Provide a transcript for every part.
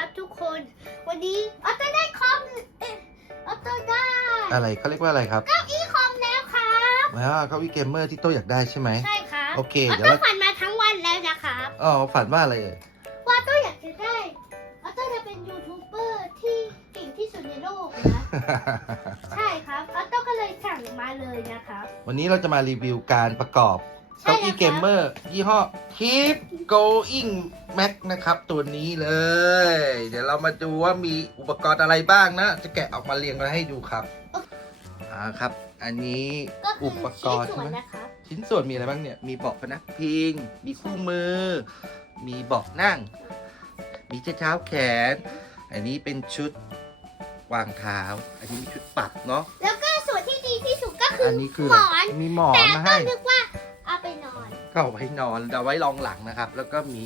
ครับทุกคน วันนี้ออโต้ได้คอมเอ๊ะออโต้ได้อะไรเขาเรียกว่าอะไรครับเก้าอี้คอมแล้วครับอ่าเก้าอี้เกมเมอร์ที่โต้อยากได้ใช่ไหมใช่ครับโอเคออเดี๋ยวโต้เราฝันมาทั้งวันแล้วนะครับอ๋อฝันว่าอะไรเอ่ยว่าออโต้อยากจะได้ออโต้จะเป็นยูทูบเบอร์ที่เก่งที่สุดในโลกนะใช่ครับออโต้ก็เลยสั่งมาเลยนะครับวันนี้เราจะมารีวิวการประกอบใช่เก้าอี้แล้วครับเกมเมอร์ยี่ห้อ Keep Going Mac นะครับ ตัวนี้เลย เดี๋ยวเรามาดูว่ามีอุปกรณ์อะไรบ้างนะ จะแกะออกมาเรียงมาให้ดูครับอ่าครับ อันนี้ก็คืออุปกรณ์ชิ้นใช่ส่วนไหมนะครับชิ้นส่วนมีอะไรบ้างเนี่ย มีเบาะพนักพิง มีคู่มือ มีเบาะนั่ง มีเช้าแขน อันนี้เป็นชุดวางเท้า อันนี้มีชุดปัดเนาะ แล้วก็ส่วนที่ดีที่สุดก็คืออันนี้คือหมอนมีหมอแต่นมาก็ให้ นึกว่าเอาไปนอน ก็เอาไว้นอนเอาไว้รองหลังนะครับ แล้วก็มี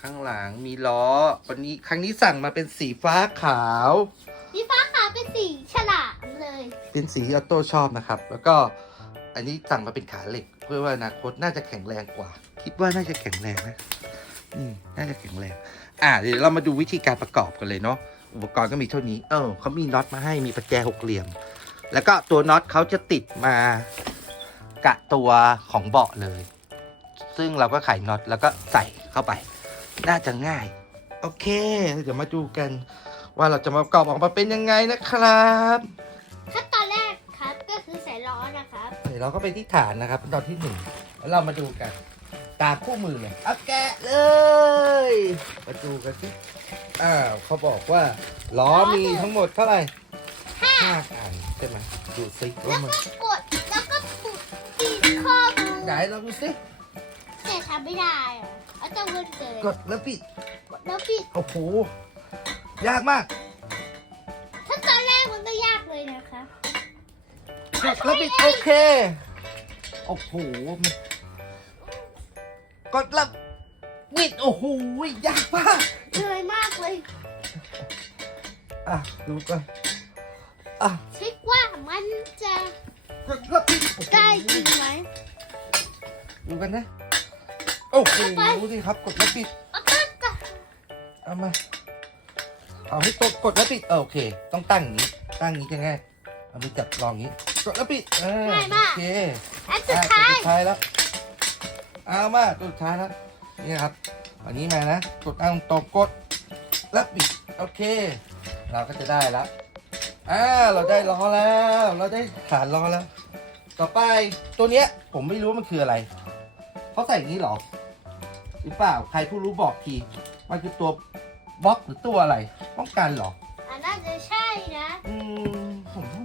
ข้างหลังมีล้อ วันนี้ครั้งนี้สั่งมาเป็นสีฟ้าขาว สีฟ้าขาวเป็นสีฉลามเลย เป็นสีที่ออโต้ชอบนะครับ แล้วก็อันนี้สั่งมาเป็นขาเหล็ก เพื่อว่าอนาคตน่าจะแข็งแรงกว่า คิดว่าน่าจะแข็งแรงนะอืมน่าจะแข็งแรง อ่าเดี๋ยวเรามาดูวิธีการประกอบกันเลยเนาะอุปกรณ์ก็มีเท่านี้ เออเขามีน็อตมาให้มีประแจหกเหลี่ยม แล้วก็ตัวน็อตเขาจะติดมากะตัวของเบาะเลย ซึ่งเราก็ไขน็อตแล้วก็ใส่เข้าไป น่าจะง่าย โอเค เดี๋ยวมาดูกัน ว่าเราจะมาประกอบออกมาเป็นยังไงนะครับขั้นตอนแรกครับก็คือใส่ล้อนะครับ เดี๋ยวเราก็ไปที่ฐานนะครับตอนที่หนึ่งแล้วเรามาดูกัน ตามคู่มือเลยเอาแกะเลย มาดูกันสิอ้าวเขาบอกว่าล้อมีทั้งหมดเท่าไหร่ห้าอันใช่ไหมดูซิแล้ว่าวมันก็กดแล้วก็ปุดตีข้อมือไหนลองดูซิแต่ทำไม่ได้อะ เอาต้องเล่นเกินกดแล้วปิดกดแล้วปิด โอ้โห ยากมากขั้นตอนแรกมันก็ยากเลยนะคะ กดแล้วปิด โอเค โอ้โหมันกดแล้วปิด โอ้โห ยากมาก เหนื่อยมากเลย อะ ดูก่อนอะเช็คว่ามันจะกดแล้วปิดโอ้โหได้จริงไหมดูกันนะ โอ้โหไปดูสิครับ กดแล้วปิดเอาต้องจะเอามา เอาให้ตกกดแล้วปิดเออโอเค ต้องตั้งอย่างนี้ ตั้งอย่างนี้จะง่ายเอาไปจับลองอย่างนี้ กดแล้วปิดเออโอเคอันสุดอะท้าตัวยสุดท้ายแล้ว เอามาตัวสุดท้ายแล้วนี่ครับอันนี้มานะ กดตั้งตรงกดแล้วปิดโอเค เราก็จะได้แล้วอ่าเราได้ล้อแล้ว เราได้ฐานล้อแล้ว ต่อไปตัวเนี้ย ผมไม่รู้ว่ามันคืออะไรเขาใส่อย่างนี้เหรอ หรือเปล่า ใครผู้รู้บอกที มันคือตัวบล็อกหรือตัวอะไร ป้องกันเหรออันน่าจะใช่นะอืมผมว่า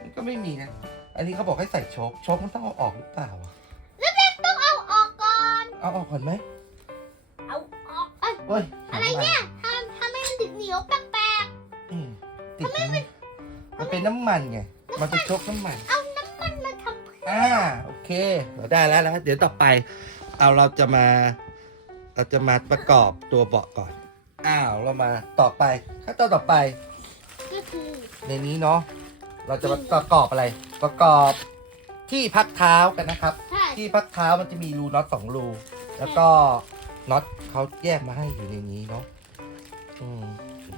มันก็ไม่มีนะ อันนี้เขาบอกให้ใส่โชคโชคมันต้องเอาออกหรือเปล่าอะต้องเอาออกก่อน เอาออกก่อนไหมเอาออกเอ้ยเฮ้ยอะไรเนี่ยทำทำให้มันถึงเหนียวแปลกอืมติดมันมันเป็นน้ำมันไง มันเป็นโชคน้ำมัน ๆเอาน้ำมันมาทำเพื่อ อ่า โอเค เราได้แล้วแล้วเดี๋ยวต่อไป เอาเราจะมา เราจะมาประกอบตัวเบาะก่อน อ้าวเรามาต่อไปขั้นตอนต่อไป ก็คือในนี้เนาะเราจะมาประกอบอะไร ประกอบที่พักเท้ากันนะครับ ใช่ที่พักเท้ามันจะมีรูน็อตสองรู แล้วก็น็อตเขาแยกมาให้อยู่ในนี้เนาะอืม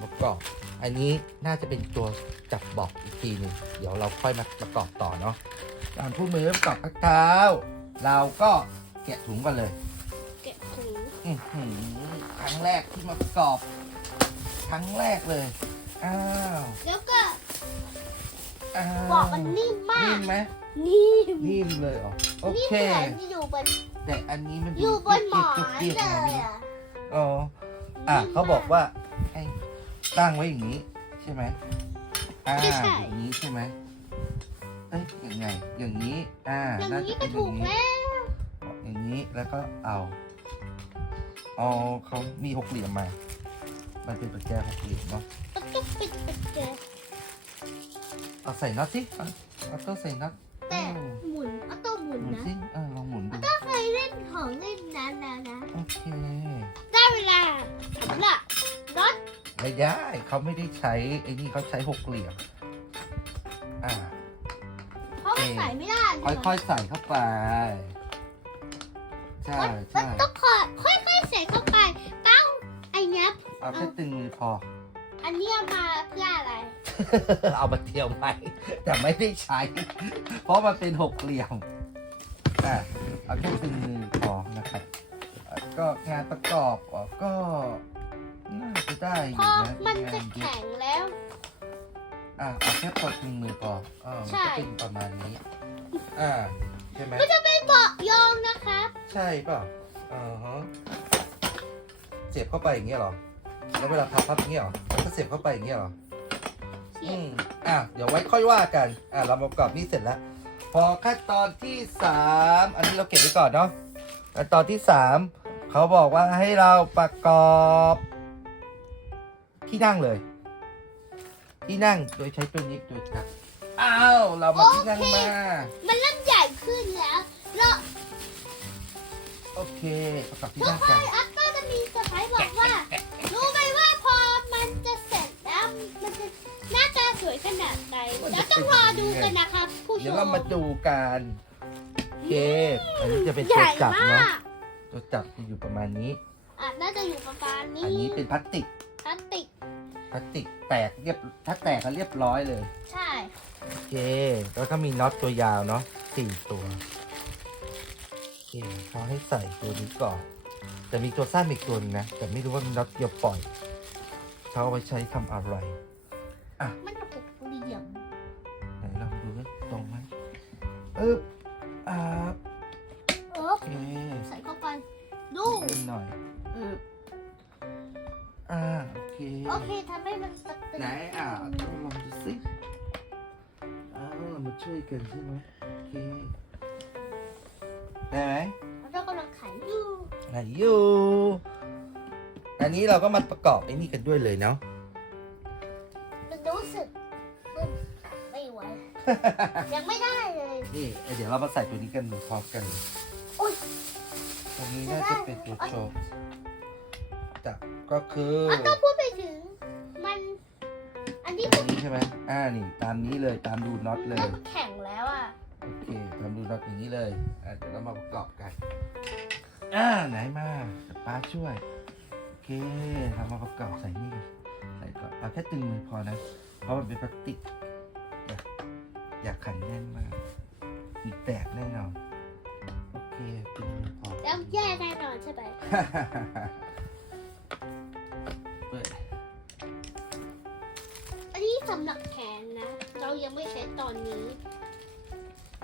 ประกอบ อันนี้น่าจะเป็นตัวจับเบอกอีกทีหนึ่งเดี๋ยวเราค่อยมาประกอบต่อเนาะตามผู้มือประกอบพักเท้า เราก็ แกะถุงกันเลยเก็บถุงอื้อหือครั้งแรกที่มาประกอบ ครั้งแรกเลย อ้าวแล้วก็อ้าวบอกมันนิ่มมานิ่กมไหมนิ่มนิ่มเลยเหรอโอนิ่มเค เหมือนอยู่บนแต่อันนี้มันอยู่บนหมอนเกลียดเลๆๆๆยอะอ๋ออะเขาบอกว่าให้ตั้งไว้อย่างนี้ ใช่ไหมอ่าอย่างนี้ใช่ไหมเอ้ยยังไง อย่างนี้ อ่าอย่างน่านี้จะก็เป็นอถูย่ากงนี้ แล้ว อย่างนี้แล้วก็เอาอ๋อเขามีหกเหลี่ยมมา มันเป็นประแจหกเหลี่ยมเนาะต้องต้องปิดปิดเจอเอาใส่น็อตสิเอาเอาต้องใส่น็อตแต่อืมหมุนเอาต้องหมุนหมุนนะสิเออลองหมุนดูก็เคยเล่นของเล่นนั้นแล้วนะโอเค ได้เวลาสำหรับรถไม่ได้เขาไม่ได้ใช้ไอ้นี่เขาใช้หกเหลี่ยมอ่า เพราะมันใส่ไม่ได้เลยค่อยๆใส่เข้าไป ใช่มันใช่ต้องคอยค่อยๆใส่เข้าไปตั้งไอ้เนี้ยเอาเอาแค่ตึงมือพอ อันนี้เอามาเพื่ออะไร เอามาเที่ยวใหม่แต่ไม่ได้ใช้ เพราะมันเป็นหกเหลี่ยมอะเอาแค่ตึงมือพอนะครับอะก็งานประกอบอะก็น่าจะได้อพอยู่นะมันจะงานเยอะแข็งแล้ว อะเอาแค่ปลดตึงมือพออ่ามันใช่ ก็เป็นประมาณนี้ อ่าใช่ไหมก็จะเป็นเบาะยองนะครับ ใช่เปล่าอ่าฮะเสียบเข้าไปอย่างเงี้ยเหรอ แล้วเวลาพับพับอย่างเงี้ยเหรอแล้วก็เสียบเข้าไปอย่างเงี้ยเหรอเสีอืยบมอะเดี๋ยวไว้ค่อยว่ากัน อะเราประกอบนี่เสร็จแล้ว พอขั้นตอนที่สามอันนี้เราเก็บไว้ก่อนเนาะขั้นตอนที่สามเขาบอกว่าให้เราประกอบที่นั่งเลย ที่นั่งโดยใช้ตัวนี้ตัวจับ อ้าวเรามาที่นั่งมามันเริ่มใหญ่ขึ้นแล้วแล้วโอเคประกอบที่ทุกนั่งคกันนอัพก็จะมีเซอร์ไพรส์บอกว่า รู้ไหมว่าพอมันจะเสร็จแล้วมันจะหน้าตาสวยขนาดไหนแล้วต้องรอดูกันนะครับผู้ชเดี๋ยวมเรามาดูกันโอเคอันนี้จะเป็นใหตัวญ่จับมาเนาะกตัวจับจะอยู่ประมาณนี้ อะน่าจะอยู่ประมาณนี้อันนี้เป็นพลาสติกพลาสติก พลาสติกแตกเรียบถ้าแตกก็เรียบร้อยเลย ใช่ โอเค แล้วก็มีน็อตตัวยาวเนาะสี่ตัวโอเคเขาให้ใส่ตัวนี้ก่อน แต่มีตัวสั้นอีกตัวหนึงนะ แต่ไม่รู้ว่ามีน็อตเดียวปล่อยเขาเอาไว้ใช้ทำอะไร มันหกเหลี่ยมไหนลองดูว่าตรงไหมเอ๊บอ่า ช่วยกันใช่ไหมโอเคได้ไหมแล้วเรากำลังไขอยู่ไหนอยู่ อันนี้เราก็มาประกอบไอ้นี่กันด้วยเลยเนาะมันรู้สึกมันไม่ไหวยังไม่ได้เลยนี่เดี๋ยวเรามาใส่ตัวนี้กันพร้อมกันโอ๊ยตรงนี้น่าจะเป็นตัวโชว์จับก็คืออะต้องพูดไปถึงมัน อันนี้ตรงนี้ใช่ไหมอ่านี่ตามนี้เลยตามดูน็อตเลยเริ่มแข็ ทำดูน็อตอย่างนี้เลยอะเดี๋ยวเรามาประกอบกันอ่าไหนมาเดี๋ยวป้าช่วย โอเคเรามาประกอบใส่นี่ใส่ก่อนเอาแค่ตึงมือพอนะ เพราะมันเป็นพลาสติก อยากอยากขันแน่นมากอีกแตกแน่นอน โอเคตึงมือพอแล้วแย่แน่นอนใช่ไหมเปิดอันนี้สำหรับแขนนะ เรายังไม่ใช้ตอนนี้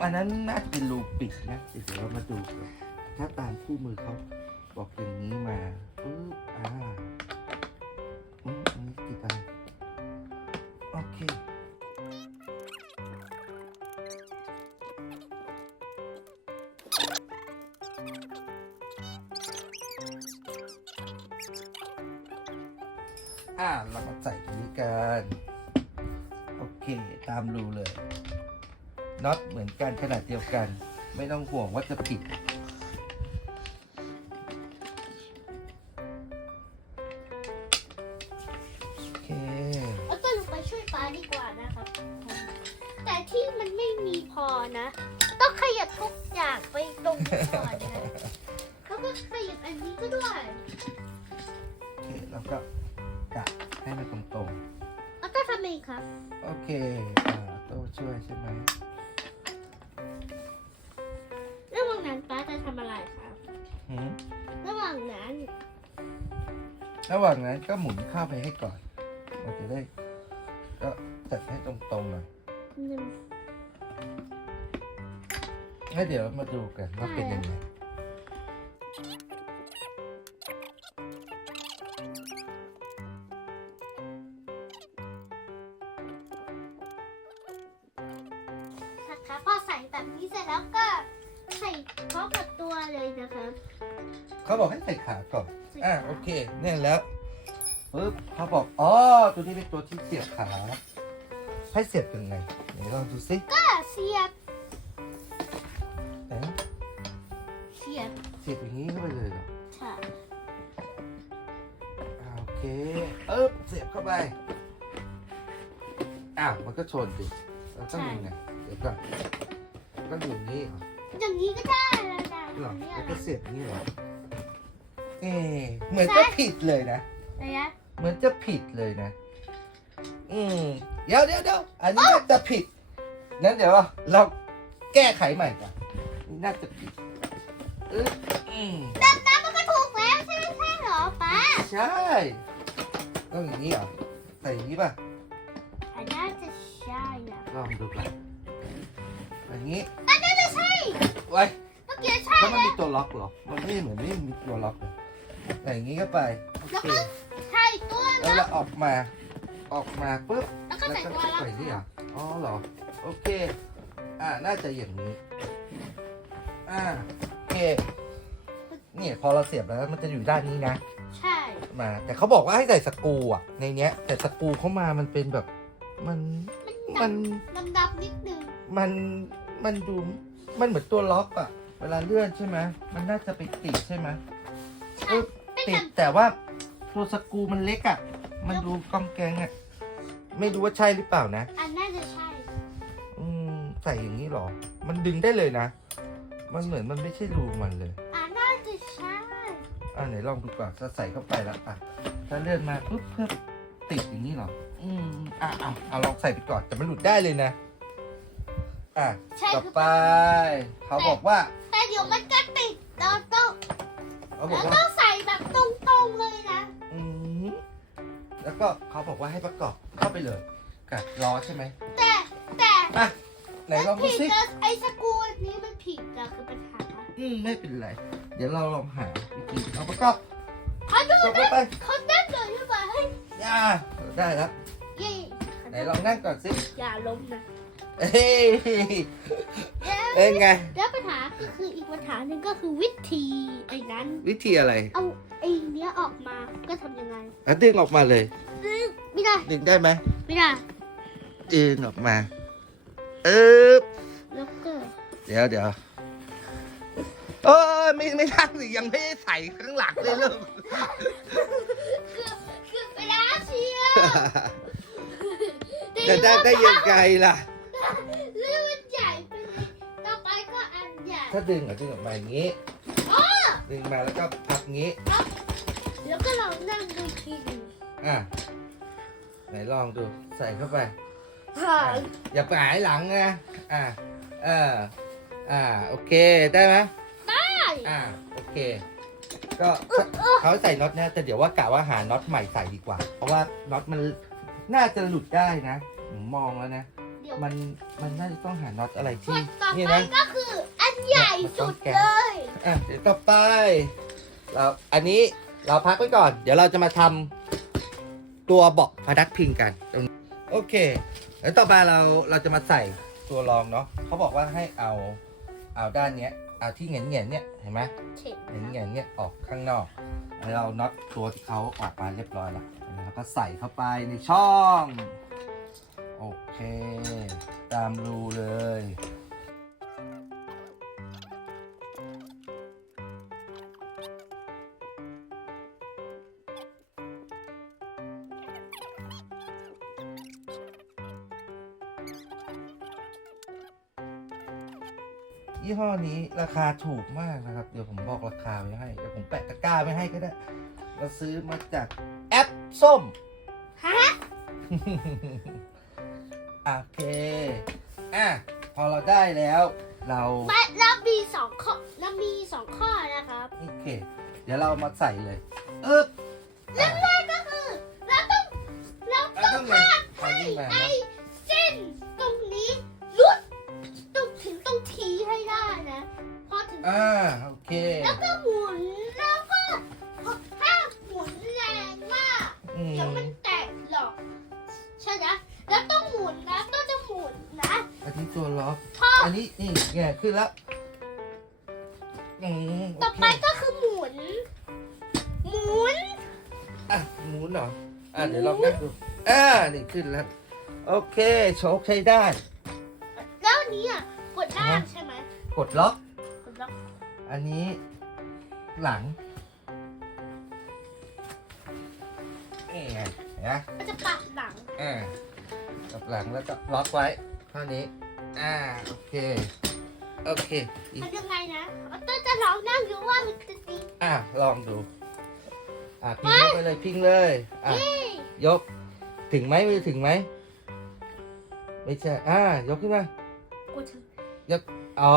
อันนั้นน่าจะเป็นรูปิดนะเดี๋ยวเรามาดูกันถ้าตามคู่มือเขาบอกอย่างนี้มาปึ๊บอ่าอืมอันนี้ติดอะไร กันขนาดเดียวกัน ไม่ต้องห่วงว่าจะผิด โอเคเอาตัวลงไปช่วยป้าดีกว่านะครับ แต่ที่มันไม่มีพอนะ ต้องขยับทุกอย่างไปตรงนี้ก่อนนะแล้วก็ขยับอันนี้ก็ด้วยโอเคแล้วก็กะให้มันตรงเอาตัวทำเองครับๆโอเค อ่าโต้ช่วยใช่ไหม ระหว่างนั้นก็หมุนเข้าไปให้ก่อนเราจะได้ ก็จัดให้ตรงๆหน่อยหนึ่งแล้วเดี๋ยวมาดูกันว่าเป็นยังไง ก่อนใส่อ่าขาโอเคแน่นแล้วปึ๊บเขาบอกอ๋อตัวนี้เป็นตัวที่เสียบขาให้เสียบยังไงไหนลองดูสิก็เสียบเอ๊ะเสียบเสียบอย่างนี้เข้าไปเลยเหรอใช่อ่าโอเคปึ๊บเสียบเข้าไปอ้าวมันก็ชนดิเราต้องยังไงเดี๋ยวก่อนก็อยู่อย่างนี้เหรออย่างนี้ก็ได้แล้วนะหรออันนี้แล้วอะไรก็เสียบอย่างนี้เหรอ เอ๊ะเหมือนก็ผิดเลยนะ ระยะเหมือนจะผิดเลยนะ อืม เดี๋ยวเดี๋ยวเดี๋ยวอันนี้น่าจะผิดงั้นเดี๋ยวเราเราแก้ไขใหม่ก่อนนี่น่าจะผิดเอออืมแต่แต่มันก็ถูกแล้วใช่ไหมใช่เหรอป้าใช่ต้องอย่างนี้เหรอใส่อย่างนี้ป่ะอันน่าจะใช่นะลองดูก่อนอย่างนี้อันน่าจะใช่ไว้เมื่อกี้ใช่แล้วมันมีตัวล็อกเหรอ มันไม่เหมือนไม่มีตัวล็อกเลย ใส่อย่างนี้เข้าไปโอแล้วเคก็ใช่ตัวแล้วแล้วเราออกมา ออกมาปุ๊บ แล้วก็แล้วใส่ก็ตัวแล้วใส่ที่อะอ๋อเหรอ โอเค อ่า น่าจะอย่างนี้ อ่า โอเค เนี่ยพอเราเสียบแล้วมันจะอยู่ด้านนี้นะ ใช่มา แต่เขาบอกว่าให้ใส่สกรูอะ ในเนี้ย แต่สกรูเข้ามามันเป็นแบบ มัน มันดำดำๆนิดนึงมัน มันดู มันเหมือนตัวล็อกอะเวลาเลื่อนใช่ไหม มันน่าจะไปติดใช่ไหมใช่ปึ๊บ เป็นติแบดบแต่ว่าตัวสกรูมันเล็กอะมันดูกองแกงอะไม่รู้ว่าใช่หรือเปล่านะ อันน่าจะใช่ อืมใส่อย่างนี้หรอ มันดึงได้เลยนะ มันเหมือนมันไม่ใช่รูมันเลย อันน่าจะใช่อ่าไหนลองดูก่อนจะใส่เข้าไปแล้วอะถ้าเลื่อนมาปุ๊บเพิ่มติดอย่างนี้เหรอ อืมอะเอาเอาลองใส่ไปก่อนแต่มันหลุดได้เลยนะ อะใช่ต่อคือไป เขาบอกว่า แต่เดี๋ยวมันก็ติดเราต้องเขาบอกเราว่า ก็เขาบอกว่าให้ประกอบเข้าไปเลยกับล้อใช่ไหมแต่แต่อะไหนลองดูผิดสินะไอ้สกรูอันนี้มันผิดนะคือปัญหาอืมไม่เป็นไร เดี๋ยวเราลองหาวิธีเอาประกอบ เขาดูประกอบเข้าไป เขาได้เลยใช่ไหมเฮ้ยอ่าได้แล้วเย่ไหนลองนั่งก่อนสิอย่าล้มนะเอ้ยแล้ว เป็นไง แล้วปัญหาก็คืออีกปัญหาหนึ่งก็คือวิธีไอ้นั้น วิธีอะไรเอาไอ้เนี้ยออกมาก็ทำยังไงอะดึงออกมาเลย ดึงไม่ได้ดึงได้ไหมไม่ได้ดึงออกมาเออแล้วก็เดี๋ยวเดี๋ยวเออไม่ไม่ทันสิยังไม่ได้ใส่ข้างหลังเลยลูกคือไปแล้วเชียวจะได้ได้ยังไงล่ะ เรื่อง ถ้าดึงอะดึงออกมาอย่างนี้อ๋อดึงมาแล้วก็พับงี้ แล้วก็เรานั่งดูทีวีอะไหนลองดูใส่เข้าไปค่ะอะอย่าไปหายหลังนะอะเอออ่าโอเคได้ไหมได้อ่าโอเค ก็เขาใส่น็อตเนี่ยแต่เดี๋ยวว่ากะว่าหาน็อตใหม่ใส่ดีกว่า เพราะว่าน็อตมันน่าจะหลุดได้นะผมมองแล้วนะ เดี๋ยวมันมันน่าจะต้องหาน็อตอะไรส่ที่วนต่อนี่ไปนะ ก็คืออัน ใหญ่สุดเลย อะเดี๋ยวต่อไปเราอันนี้เราพักไว้ก่อน เดี๋ยวเราจะมาทำตัวเบาะพนักพิงกันตรงนี้โอเค แล้วต่อไปเราเราจะมาใส่ตัวรองเนาะเขาบอกว่าให้เอาเอาด้านเนี้ยเอาที่เงียนเงียนๆเนี่ยเห็นไหม เข็มเงียนเงียนๆเนี่ยออกข้างนอกแล้วเราน็อตตัวที่เขาออกมาเรียบร้อยแล้วแล้วก็ใส่เข้าไปในช่อง โอเค ตามรูเลย ยี่ห้อนี้ราคาถูกมากนะครับ เดี๋ยวผมบอกราคาไว้ให้เดี๋ยวผมแปะตะกร้าไว้ให้ก็ได้ เราซื้อมาจากแอปส้ม ฮะ โอเค อะ พอเราได้แล้ว เราไม่แล้วมีสองข้อแล้วมีสองข้อนะครับ โอเค เดี๋ยวเรามาใส่เลยากอืเดี๋ยวมมันแตกหรอกใช่นะแล้วต้องหมุนนะต้องจะหมุนนะอันนี้ตัวล็อกท่ออันนี้นี่ไงขึ้นแล้วอืมโอต่อเคไปก็คือหมุน หมุนอะหมุนเหรออะเดี๋ยวลองนั่งดูอ่านี่ขึ้นแล้ว โอเคโชคใช้ได้ แล้วอันนี้อะกดล่างใช่ไหมกดล็อก กดล็อกอันนี้ หลัง นไหมมันจะปักหลังอ่ากับหลังแล้วก็ล็อกไว้เท่านี้ อ่า โอเค โอเคอีกมันยังไงนะเอาต้นจะลองนั่งดูว่ามันจะดีอ่าลองดู อะพิงเข้าไปเลยพิงเลย อะเฮ้ยยก ถึงไหมมือถึงไหม ไม่ใช่ อ่า ยกขึ้นมา กูถึงยก อ๋อ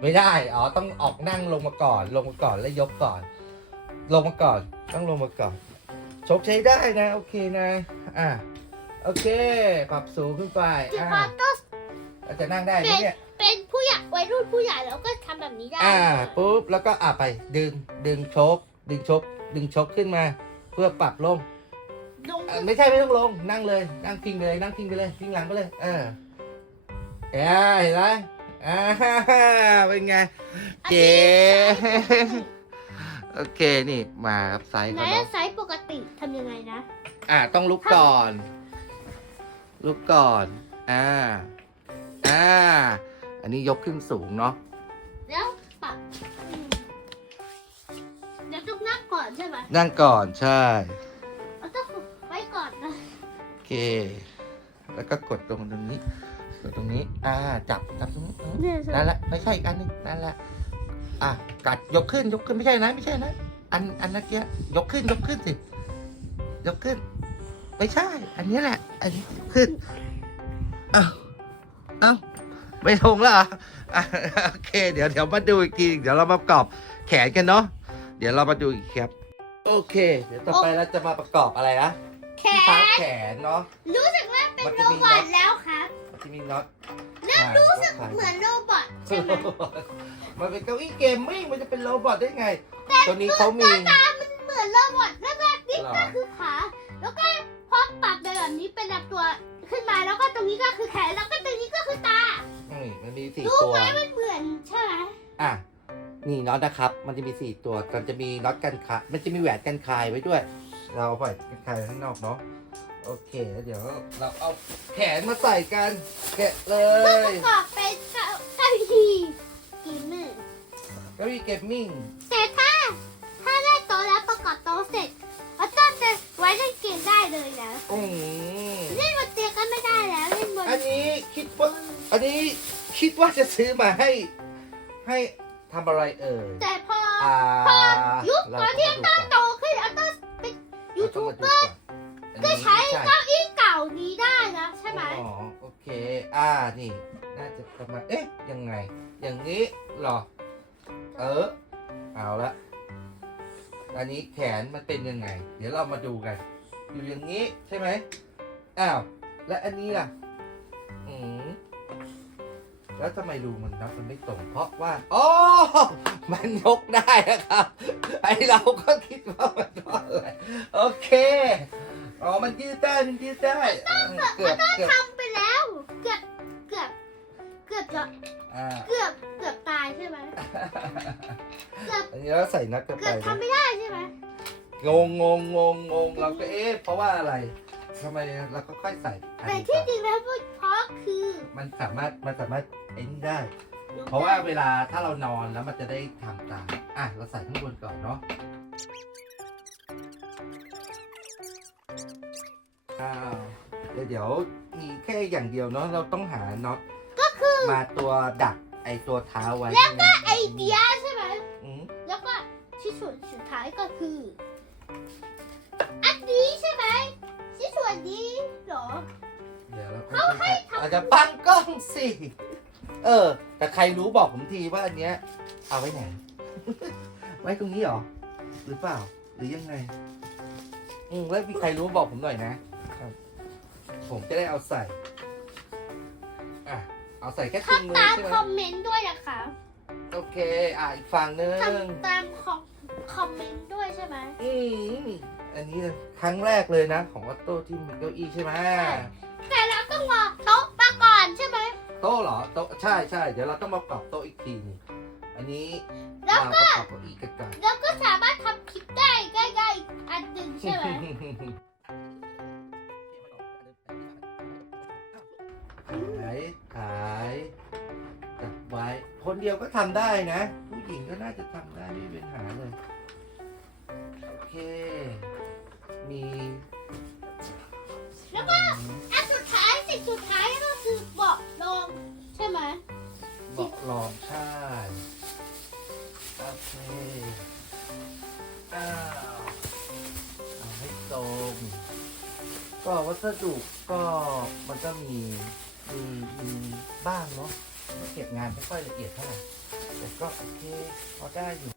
ไม่ได้ อ๋อ ต้องออกนั่งลงมาก่อน ลงมาก่อนแล้วยกก่อน ลงมาก่อน ต้องลงมาก่อน ชกใช้ได้นะ โอเคนะ อะ โอเค ปรับสูงขึ้นไปจุดอะพอต้องเราจะนั่งได้ไหมเนี่ย เป็นผู้ใหญ่วัยรุ่นผู้ใหญ่แล้วก็ทำแบบนี้ได้อ่าปุ๊บแล้วก็อะไปดึงดึงชก ดึงชก ดึงชกขึ้นมา เพื่อปรับลงลงอะไม่ใช่ไม่ต้องลงนั่งเลย นั่งพิงไปเลยนั่งพิงไปเลยพิงหลังไปเลย เออเอ้ยเห็นไหมอ่าเป็นไงเก๋ โอเคนี่มาครับไซส์ไหนเขาเนาะไซส์ปกติทำยังไงนะ อ่าต้องลุกก่อน ลุกก่อน อ่า อ่า อันนี้ยกขึ้นสูงเนาะ แล้วปรับอืมเดี๋ยวต้องนั่งก่อนใช่ไหมนั่งก่อนใช่เราต้องฝึกไว้ก่อนนะโอเค แล้วก็กดตรงตรงนี้ กดตรงนี้ อ่า จับจับตรงนี้เออเนี่ยใช่ไหมนั่นแหละ ไม่ใช่อีกอันหนึงนั่นแหละ อะกัดยกขึ้นยกขึ้นไม่ใช่นะ ไม่ใช่นะ อันอันนักเกี้ยยกขึ้นยกขึ้นสิ ยกขึ้น ไม่ใช่ อันนี้แหละ อันนี้ยกขึ้น เอ้าเอ้าไม่ลงแล้วเหรออะโอเค เดี๋ยวเดี๋ยวมาดูอีกที เดี๋ยวเรามาประกอบแขนกันเนาะ เดี๋ยวเรามาดูอีกครับ โอเค เดี๋ยวต่อไปเราจะมาประกอบอะไรนะแขที่พักแขนเนาะ รู้สึกว่าเป็นมันโรจะมีบอน็อทตแล้วครับมันจะมีน็อตเริ่มรู้สึกเหมือนโรบอทใช่ไหม มันเป็นเก้าอี้เกมมิ่งมันจะเป็นโรบอทได้ไง ตัวนี้เขามีตามันเหมือนโรบอทแรกๆนี่หรอ ก็คือขา แล้วก็พอปรับไปแบบนี้เป็นแบบตัวขึ้นมาแล้วก็ตรงนี้ก็คือแขนแล้วก็ตรงนี้ก็คือตานี่มันมีสี่รู้ตัว ไหมมันเหมือนใช่ไหมอะ นี่น็อตนะครับ มันจะมีสี่ตัวมันจะมีน็อตกันคายมันจะมีแหวนกันคายไว้ด้วย เราเอาแหวนกันคายไว้ข้างนอกเนาะ โอเคแล้วเดี๋ยวเราเอาแขนมาใส่กัน แกะเลเพื่อปยระกอบเป็นเก้าเก้าอี้ กินมือเก้าอี้เกมมิ่งแต่ถ้าถ้าได้โต๊ะแล้วประกอบโต๊ะเสร็จเราต้องจะไว้เล่นเกมได้เลยนะอืมเล่นบนเตียงก็ไม่ได้แล้วเล่นบนอันนี้คิดว่า อันนี้คิดว่าจะซื้อมาให้ ให้ทำอะไรเอ่ย แต่พออ่าพอยุคตอนที่เราโตขึ้นเราต้องเป็นยูต้ทูองบมาเบดูอก่ร์อนอันก็นี้ใช้เก้าอี้เก่านี้ได้นะใช่ไหม อ๋อโอเค อ่า นี่ น่าจะประมาณ เอ๊ะ ยังไง อย่างนี้เหรอ เออ เอาละ อันนี้แขนมันเป็นยังไง เดี๋ยวเรามาดูกัน อยู่อย่างนี้ใช่ไหม อ้าว และอันนี้ล่ะ อืมแล้วทำไมดูมันนับมันไม่ตรงเพราะว่าอ๋อมันยกได้นะครับ ไอเราก็คิดว่ามันว่าอะไรโอเค อ๋อ มันยืดได้มันยืดได้อืมเกือบเกือบทำไปแล้ว เกือบเกือบเกือบจะอ่าเกือบเกือบตายใช่ไหมเกือบอันนี้เราใส่นัดกันเกืไปอบนะทำไม่ได้ใช่ไหมงงงงงงงงเราก็เอ๊ะเพราะว่าอะไรทำไมเราก็ค่อยใส่อันแต่นี้ที่ก่อนจริงแล้วเพราะคือมันสามารถมันสามารถไอ้นี่ได้ เพราะว่าเวลาถ้าเรานอนแล้วมันจะได้ทำตามอะเราใส่ข้างบนก่อนเนาะอ้าวเดี๋ยวเดี๋ยวมีแค่อย่างเดียวเนาะเราต้องหาน็อตก็ คือมาตัวดักไอตัวเท้าไว้แล้วก็ใช่หมไอเดียใช่ไหมอืมแล้วก็ที่ส่วนสุดท้ายก็คืออันนี้ใช่ไหมที่ส่วนนี้เหรอ เดี๋ยวเราค่อยๆอาจจะปังกล้องสิ เออ แต่ใครรู้บอกผมทีว่าอันเนี้ย เอาไว้ไหน ไว้ตรงนี้เหรอ หรือเปล่า หรือยังไง อืมแล้วมีใครรู้บอกผมหน่อยนะครับผมจะได้เอาใส่อะ เอาใส่แค่ตรงมือตามใช่ไหมคอมเมนต์ด้วยนะคะโอเค อะอีกฝั่งนึงทำตามคอมคอมเมนต์ด้วยใช่ไหม อืมอันนี้ครั้งแรกเลยนะ ของออโต้ที่มีเก้าอี้ใช่ไหมแต่เราต้องรอโต๊ะมาก่อนใช่ไหม โต๊ะเหรอโต๊ะใช่ใช่เดี๋ยวเราต้องมาปรับโต๊ะอีกทีหนึงอันนี้แล้วเราก็ประกอบเก้าอี้กันก่อน แล้วก็สามารถทำคลิปได้ง่ายๆอีกอันหนึ่งใช่ไหมข ขายจับไว้ คนเดียวก็ทำได้นะ ผู้หญิงก็น่าจะทำได้ไม่มีปัญหาเลยโอเค มีแล้วก็อันสุดท้ายสิ่งสุดท้ายก็คือเบาะรองใช่ไหมเบอกรองใช่โอเคอ้าวก็วัสดุก็มันก็มี มีมีบ้างเนาะเก็บงานไม่ค่อยละเอียดเท่าไหร่แต่ก็โอเคพอได้อยู่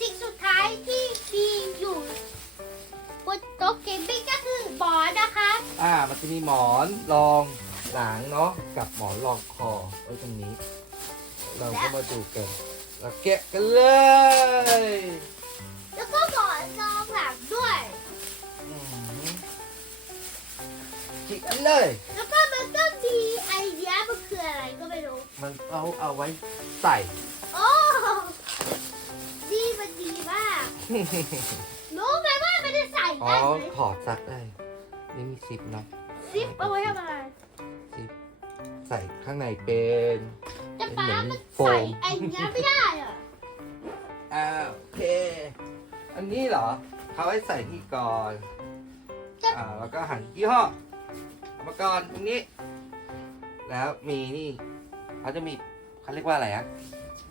สิ่งสุดท้ายที่มีอยู่บนโต๊ะเกมมิ่งก็คือหมอนนะคะอ่า มันจะมีหมอนรองหลังเนาะกับหมอนรองคอไว้ตรงนี้ เราก็มาดูกันเราแกะกันเลย จิกกันเลย แล้วก็มันก็มีไอเดียมันคืออะไรก็ไม่รู้ มันเอาเอาไว้ใส่ โอ้ดีมันดีมากรู้ไหมว่ามันจะใส่อ๋อ ได้ไหมถอดซักได้ นี่มีซิปเนาะซิปเอาไว้ทำอะไรซิปใส่ข้างในเป็นแต่ป้ามันโฟใส่มไอเดียไม่ได้อะอ่าโอเค อันนี้เหรอเขาให้ใส่ที่ก่อน อ่า แล้วก็หันยี่ห้อเอา มาก่อนตรงนี้ แล้วมีนี่เขาจะมีเขาเรียกว่าอะไรอะ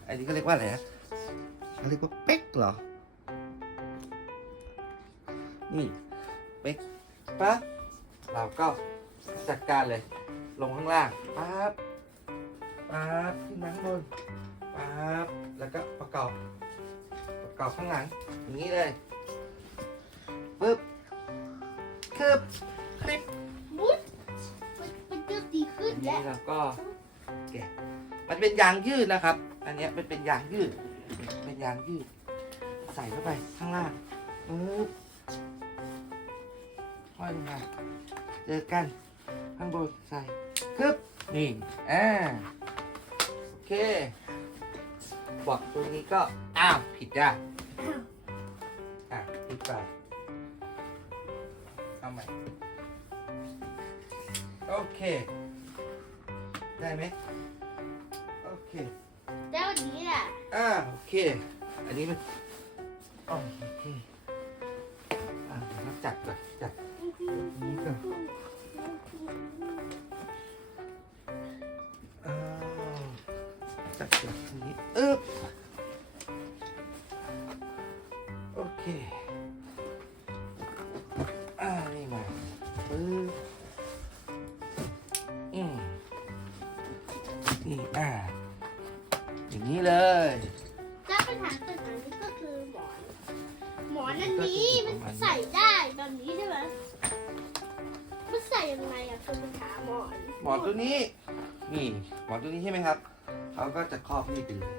อันนี้เขาเรียกว่าอะไรอะเขาเรียกว่าเป๊กเหรอ นี่เป๊กปั๊บเราก็จัดการเลย ลงข้างล่างปั๊บปั๊บขึ้นมาข้างบนปั๊บแล้วก็ประกอบ ประกอบข้างหลังอย่างนี้เลยปึ๊บคืบคลิป อันนี้เราก็แกะมันเป็นยางยืดนะครับ อันนี้มันเป็นยางยืด เป็นยางยืด ใส่เข้าไปข้างล่างปึ๊บห้อยลงมาเจอกัน ข้างบนใส่คึบนี่อ่าโอเคบอกตรงนี้ก็ อ้าว ผิดอะอะผิดไปเอาใหม่โอเค ได้ไหมโอเคแล้วอันนี้อะอ่าโอเค อันนี้มันอ๋อโอเคอ่าเดี๋ยวเราจัดก่อนจัดนี้ก่อนอ่าจัดจัดตรงนี้อึ๊บโอเค เขาก็จะครอบนี่ไปเลย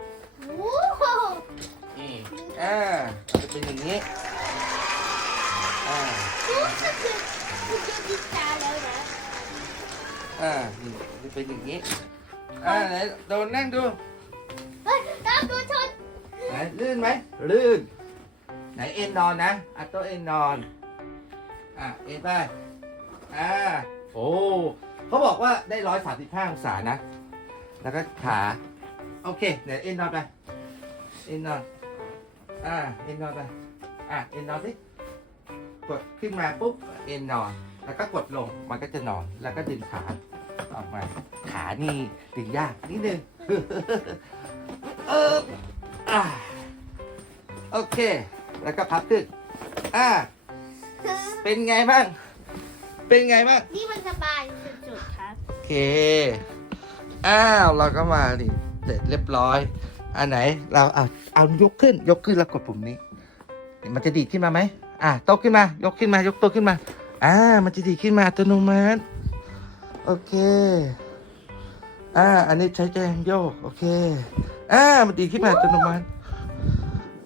โอ้โหนี่อ่ามันจะเป็นอย่างนี้อ่ารู้สึกคือคุณจะดิจาแล้วนะอ่านี่มันจะเป็นอย่างนี้อ่าไหนโดนนั่งดูเฮ้ยตามดูชนไหนลื่นไหมลื่น ไหนเอ็นนอนนะอะโตัวเอ็นนอนอะเอ็นไปอ่าโอ้เขาบอกว่าได้ร้อยสามสิบห้าองศานะ แล้วก็ขา โอเคไหนเอ็นนอนไปเอ็นนอนอ่าเอ็นนอนไปอะเอ็นนอนสิกดขึ้นมาปุ๊บเอ็นนอน แล้วก็กดลงมันก็จะนอนแล้วก็ดึงขาออกมา ขานี่ดึงยากนิดนึงเอออ่าโอเค แล้วก็พับขึ้นอ่าเป็นไงบ้าง เป็นไงบ้าง นี่มันสบายสุดๆครับ โอเค อ้าว เราก็มาดิ เสร็จเรียบร้อยอันไหนเราเอาเอายกขึ้น ยกขึ้นแล้วกดปุ่มนี้มันจะดีดขึ้นมาไหมอะโตะขึ้นมายกขึ้นมายกตัวขึ้นมาอ่ามันจะดีดขึ้นมาอัตโนมัติโอเคอ่าอันนี้ใช้แจงโยกโอเคอ่ามันดีดขึ้นมาอัตโนมัติ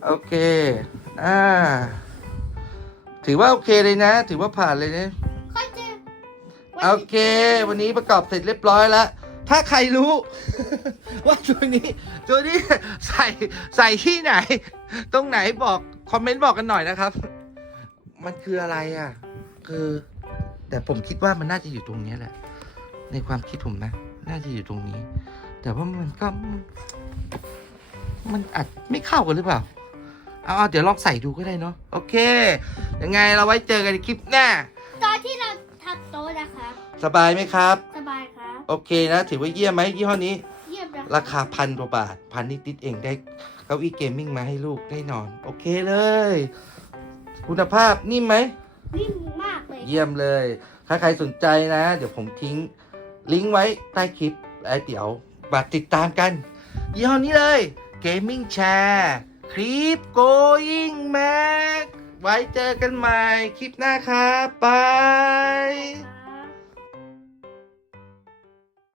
โอเคอ่าถือว่าโอเคเลยนะ ถือว่าผ่านเลยนะค่อยเจอโอเค วันนี้ประกอบเสร็จเรียบร้อยแล้ว ถ้าใครรู้ ว่าตัวนี้ ตัวนี้ใส่ใส่ที่ไหน ตรงไหนบอกคอมเมนต์บอกกันหน่อยนะครับ มันคืออะไรอะ คือ แต่ผมคิดว่ามันน่าจะอยู่ตรงนี้แหละ ในความคิดผมนะ น่าจะอยู่ตรงนี้ แต่ว่ามันก็ มันอาจไม่เข้ากันหรือเปล่าเอาเอาเดี๋ยวลองใส่ดูก็ได้เนาะโอเค ยังไงเราไว้เจอกันในคลิปหน้า ตอนที่เราทำโต๊ะนะครับสบายไหมครับสบายครับ โอเคนะ ถือว่าเยี่ยมไหมยี่ห้อนี้ เยี่ยมนะราคาพันกว่าบาทพันนิดๆเองได้เก้าอี้เกมมิ่งมาให้ลูกได้นอน โอเคเลยสคุณภาพนิ่มไหมนิ่มมากเลย เยี่ยมเลย ถ้าใครสนใจนะ เดี๋ยวผมทิ้งลิงก์ไว้ใต้คลิปแล้วเดี๋ยวมาติดตามกัน ยี่ห้อนี้เลย Gaming Chair Clip Going Mac ไว้เจอกันใหม่คลิปหน้าครับบาย